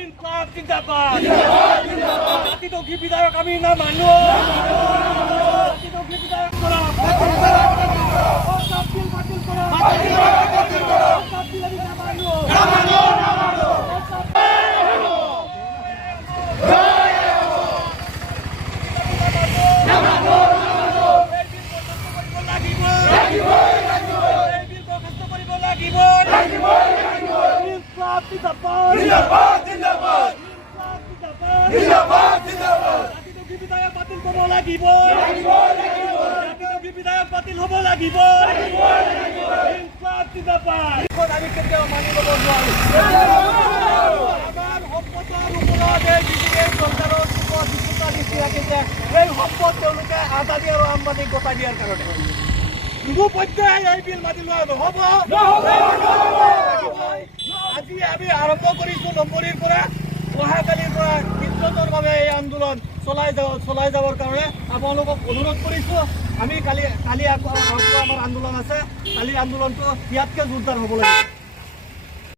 ইনকলাব জিন্দাবাদ। জাতিদক্ষী বিধায়ক আমি না মানো। জাতিদক্ষী বিধায়ক করো। বাতিল করো। বাতিল আমি না মানো। বাতিল হব লাগিব। আমি কেতিয়াও মানি ল'ব নোৱাৰো। আমাৰ সম্পদৰ ওপৰত এই বিজেপি চৰকাৰৰ ওপৰত বিপুলতা দৃষ্টি ৰাখিছে। এই সম্পদ তেওঁলোকে আদানী আৰু আম্বানীক গতাই দিয়াৰ কাৰণে কোনো পৰ্যায়ে এই বিল মানি লোৱা নহ'ব। আজি আমি আৰম্ভ কৰিছোঁ নম্বৰীৰ পৰা। অহাকালিৰ পৰা কীৰ্তনৰ বাবে এই আন্দোলন চলাই যাবৰ কাৰণে আপোনালোকক অনুৰোধ কৰিছোঁ। আমি কালি আকৌ আমাৰ আন্দোলন আছে। কালি আন্দোলনটো ইয়াতকৈ জোৰদাৰ হ'ব লাগিব।